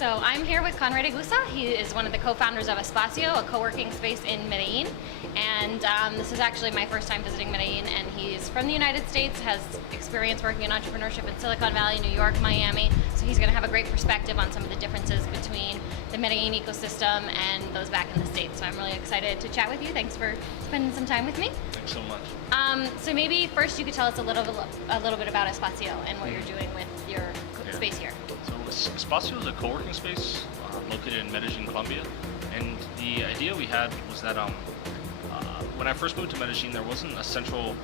So I'm here with Conrad Egusa. He is one of the co-founders of Espacio, a co-working space in Medellin. And this is actually my first time visiting Medellin, and he's from the United States, has experience working in entrepreneurship in Silicon Valley, New York, Miami. So he's going to have a great perspective on some of the differences between the Medellin ecosystem and those back in the States. So I'm really excited to chat with you. Thanks for spending some time with me. Thanks so much. So maybe first you could tell us a little bit about Espacio and what you're doing with your space here. So Espacio is a co-working space located in Medellin, Colombia. And the idea we had was that when I first moved to Medellin, there wasn't a central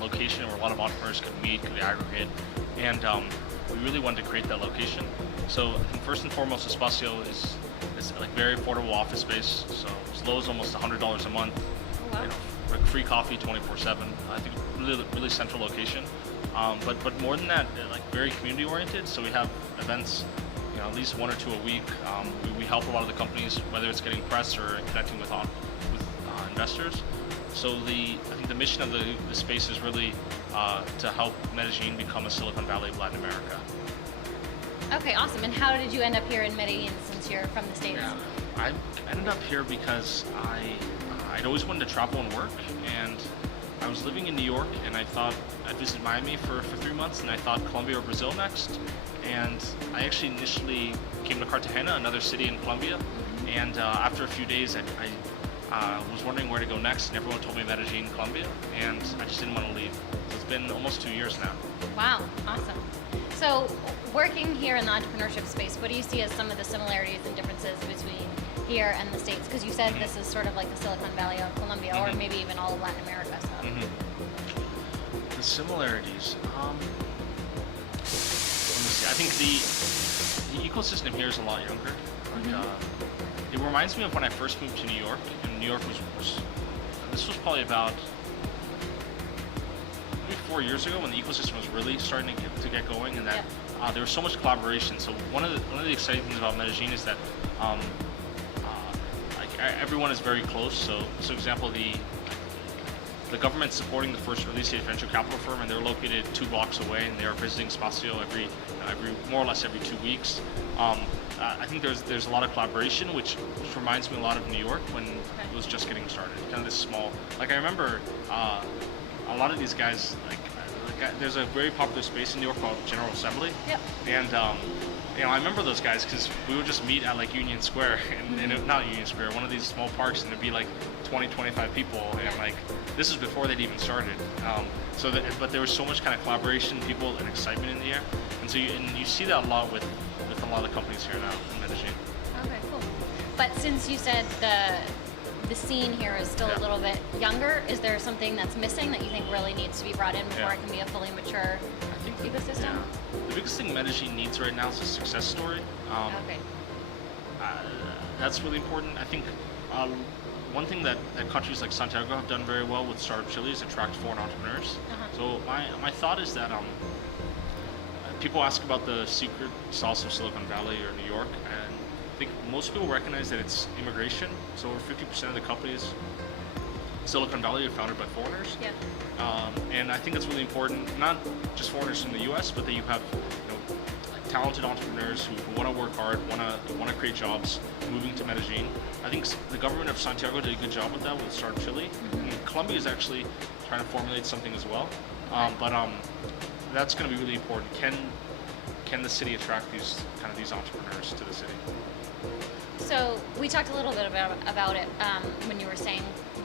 location where a lot of entrepreneurs could meet, could aggregate, and we really wanted to create that location. So I think first and foremost, Espacio is like very affordable office space. So as low as almost $100 a month. Oh, wow. You know, like free coffee 24/7. I think really central location. But more than that, like very community oriented. So we have events, at least 1 or 2 a week. We help a lot of the companies, whether it's getting press or connecting with investors. So I think the mission of the space is really to help Medellin become a Silicon Valley of Latin America. Okay, awesome. And how did you end up here in Medellin since you're from the States? Yeah, I ended up here because I'd always wanted to travel and work, and I was living in New York, and I thought I'd visit Miami for 3 months, and I thought Colombia or Brazil next. And I actually initially came to Cartagena, another city in Colombia, and after a few days, I was wondering where to go next, and everyone told me Medellin, Colombia, and I just didn't want to leave. So it's been almost 2 years now. Wow, awesome. So working here in the entrepreneurship space, what do you see as some of the similarities and differences between here and the States? Because you said this is sort of like the Silicon Valley of Colombia, or maybe even all of Latin America. So. The similarities. Let me see. I think the ecosystem here is a lot younger. It reminds me of when I first moved to New York, and New York this was probably about maybe 4 years ago when the ecosystem was really starting to get going, and that there was so much collaboration. So one of the exciting things about Medellin is that everyone is very close. So for example, the government's supporting the first early stage venture capital firm, and they're located 2 blocks away, and they are visiting Espacio every more or less every 2 weeks. I think there's a lot of collaboration, which reminds me a lot of New York when it was just getting started. Kind of this small, like I remember a lot of these guys, there's a very popular space in New York called General Assembly. Yep. And I remember those guys because we would just meet at like Union Square, and not Union Square, one of these small parks, and there'd be like 20, 25 people, and like this is before they'd even started. But there was so much kind of collaboration, people, and excitement in the air, and so you see that a lot with a lot of the companies here now in Medellin. Okay, cool. But since you said the scene here is still a little bit younger, is there something that's missing that you think really needs to be brought in before it can be a fully mature ecosystem? The biggest thing Medellin needs right now is a success story. That's really important. I think one thing that countries like Santiago have done very well with Startup Chile is attract foreign entrepreneurs. So my thought is that people ask about the secret sauce of Silicon Valley or New York, and I think most people recognize that it's immigration. So over 50% of the companies in Silicon Valley are founded by foreigners. Yeah. And I think it's really important, not just foreigners from the U.S., but that you have talented entrepreneurs who want to work hard, want to create jobs, moving to Medellin. I think the government of Santiago did a good job with that with Startup Chile. And Colombia is actually trying to formulate something as well. But that's going to be really important. Can the city attract these entrepreneurs to the city? So we talked a little bit about it when you were saying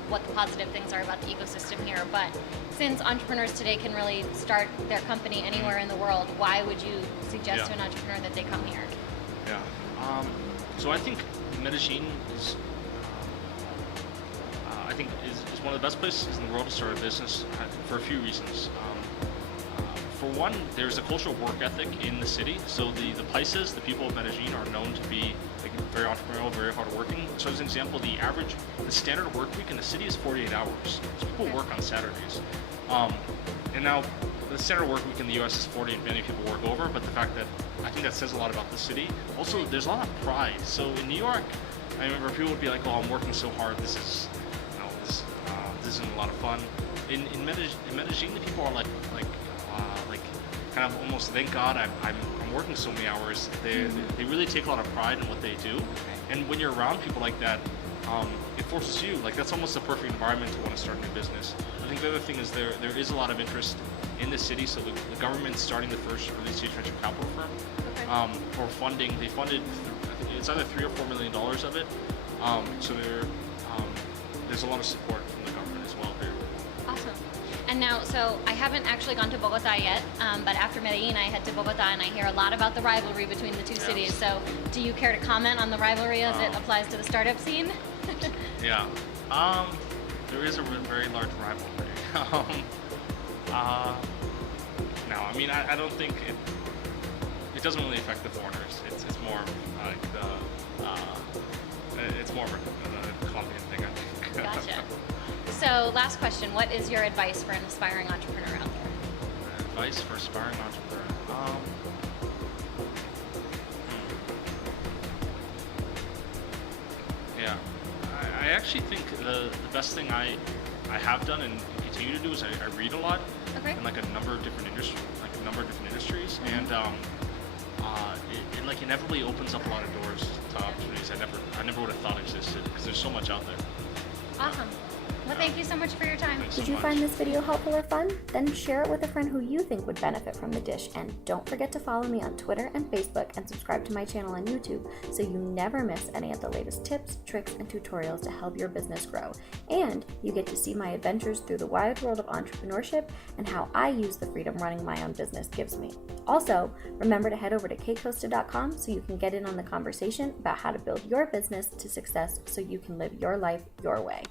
what the positive things are about the ecosystem here, but since entrepreneurs today can really start their company anywhere in the world, why would you suggest to an entrepreneur that they come here? Yeah. So I think Medellin is one of the best places in the world to start a business for a few reasons. For one, there's a cultural work ethic in the city. So the people of Medellin are known to be very entrepreneurial, very hardworking. So as an example, the standard work week in the city is 48 hours. So people work on Saturdays. And now the standard work week in the US is 40, and many people work over, but the fact that I think that says a lot about the city. Also, there's a lot of pride. So in New York, I remember people would be like, "Oh, I'm working so hard. This isn't a lot of fun." In Medellin, the people are like kind of almost thank God I'm working so many hours. They really take a lot of pride in what they do, and when you're around people like that, it forces you, like that's almost the perfect environment to want to start a new business. I think the other thing is there is a lot of interest in the city, so the government's starting the first early stage venture capital firm for funding. They funded, it's either $3 or $4 million of it, so there's a lot of support from the government as well here. Awesome. And now, so I haven't actually gone to Bogota yet, but after Medellin I head to Bogota and I hear a lot about the rivalry between the two cities. So do you care to comment on the rivalry as it applies to the startup scene? Yeah, there is a very large rivalry. No, I mean, I don't think it doesn't really affect the foreigners. It's more like it's more of a Colombian thing, I think. Gotcha. So last question, what is your advice for an aspiring entrepreneur out there? Advice for aspiring entrepreneur? Yeah, I actually think the best thing I have done and continue to do is I read a lot in like a number of different industries, and it like inevitably opens up a lot of doors to opportunities I never would have thought existed, because there's so much out there. Awesome. Well, thank you so much for your time. Did you find this video helpful or fun? Then share it with a friend who you think would benefit from the dish, and don't forget to follow me on Twitter and Facebook and subscribe to my channel on YouTube so you never miss any of the latest tips, tricks, and tutorials to help your business grow. And you get to see my adventures through the wide world of entrepreneurship and how I use the freedom running my own business gives me. Also, remember to head over to Costa.com so you can get in on the conversation about how to build your business to success so you can live your life your way.